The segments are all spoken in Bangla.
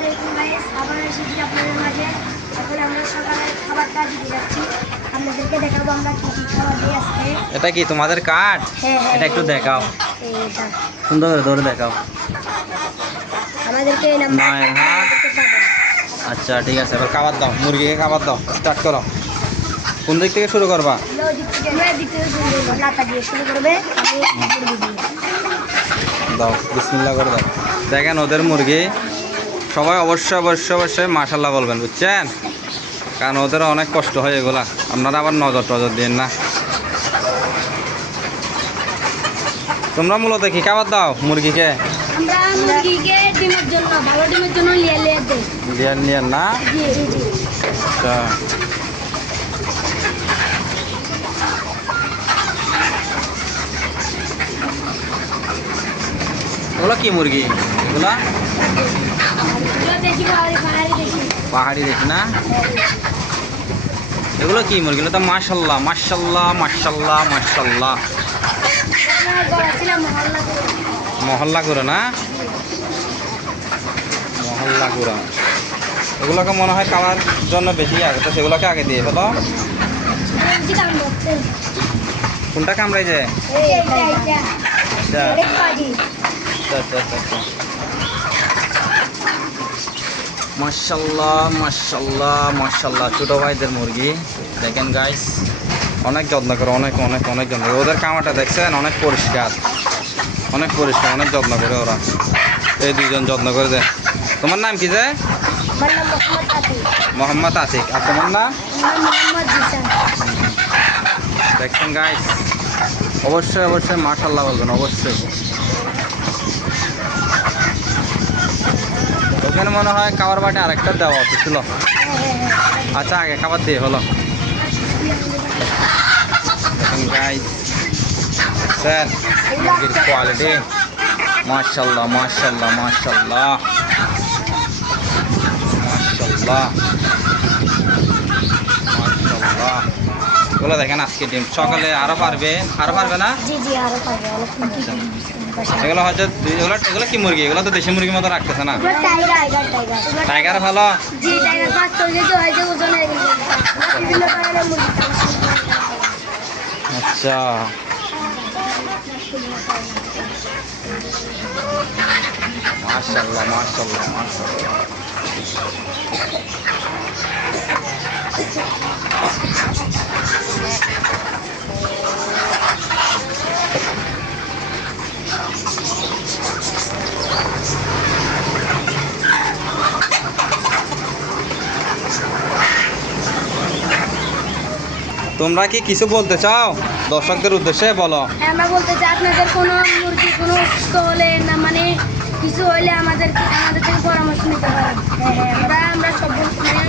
আলাইকুম গাইস, আবার এসেছি আপনাদের মাঝে। এখন আমরা সকালের খাবারটা দিতে যাচ্ছি। আপনাদেরকে দেখাবো আমরা কি কি খাবার দিই আজকে। এটা কি তোমাদের কাঠ? এটা একটু দেখাও, সুন্দর করে ধরে দেখাও। আমাদেরকে এই নাম্বার মায়ের হাত। আচ্ছা ঠিক আছে, এবার খাবার দাও, মুরগিকে খাবার দাও, স্টার্ট করো। কোন দিক থেকে শুরু করবা? লাতা দিয়ে শুরু করবে। আমি মুরগি দিয়ে দাও, বিসমিল্লাহ করে দাও। দেখেন ওদের মুরগি, সবাই অবশ্যই মাশাল্লাহ বলবেন, বুঝছেন? কারণ ওদের অনেক কষ্ট হয় এগুলা, আপনারা আবার নজর টজর দিন না। তোমরা মূলত কি খাবার দাও মুরগিকে? আমরা মুরগিকে ডিমের জন্য, ভালো ডিমের জন্য লেয়ার দেই। লিয়ার না? জি জি জি। আচ্ছা, ওগুলো কি মুরগি? এগুলা দেখি পাহাড়ি দেখি। পাহাড়ি দেখি না? এগুলো কি মুরগি? এগুলো তো মাশাল্লাহ মাশাল্লাহ মাশাল্লাহ মাশাল্লাহ। মহল্লা করে না? মহল্লা গুঁড়া, এগুলোকে মনে হয় খাওয়ার জন্য বেশি আগে, তো সেগুলোকে আগে দিয়ে ফেলো। কোনটা কামড়াই যায়? মাশাল্লাহ মাশাল্লাহ মাশাল্লাহ। ছোটো ভাইদের মুরগি দেখেন গাইস, অনেক যত্ন করে, অনেক অনেক অনেক যত্ন করে। ওদের কামাটা দেখছেন, অনেক পরিষ্কার, অনেক পরিষ্কার, অনেক যত্ন করে ওরা। এই দুইজন যত্ন করে দেয়। তোমার নাম কি যে? মোহাম্মদ আতিক। আর তোমার নাম? দেখছেন গাইস, অবশ্যই মাশাল্লাহ বলবেন, অবশ্যই। ওখানে মনে হয় খাবার বাটে আরেকটা দেওয়া উচিত ছিল। আচ্ছা, আগে খাবার দিয়ে হলো। দেখেন গাইস, স্যার মুরগির কোয়ালিটি মাশাল্লাহ মাশাল্লাহ মাশাল্লাহ মাশাল্লাহ মাশাল্লাহ। ওগুলো দেখেন আজকে ডিম, সকালে আরো পারবে না? জি জি, আরো পারবে। এগুলো হয়তো এগুলো কি মুরগি? এগুলো তো দেশি মুরগির মতো রাখতেছে না? টাইগার ভালো? জি, টাইগার 5 কেজি তো হয় যে ওজন হয়ে গেছে। বিভিন্ন ধরনের মুরগি। আচ্ছা, মাশাআল্লাহ মাশাআল্লাহ মাশাআল্লাহ। তোমরা কি কিছু বলতে চাও দর্শকদের উদ্দেশ্যে? বলো। আমরা বলতে চাই, আপনাদের কোনো মুরগি কোনো অসুস্থ হলে না, মানে কিছু হলে আমাদের থেকে পরামর্শ নিতে পারেন। আমরা সব মানে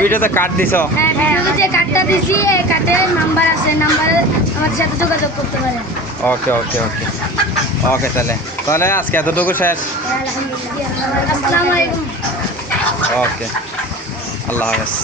ভিডিওতে কাট দিছো? হ্যাঁ, ভিডিওতে যে কার্ডটা দিছি, এই কার্ডে নাম্বার আছে, নাম্বারে আমাদের সাথে যোগাযোগ করতে পারেন। ওকে ওকে ওকে ওকে, তাহলে আজকে এতটুকু শেষ। আলহামদুলিল্লাহ। আসসালামু আলাইকুম। ওকে, আল্লাহ হাফেজ।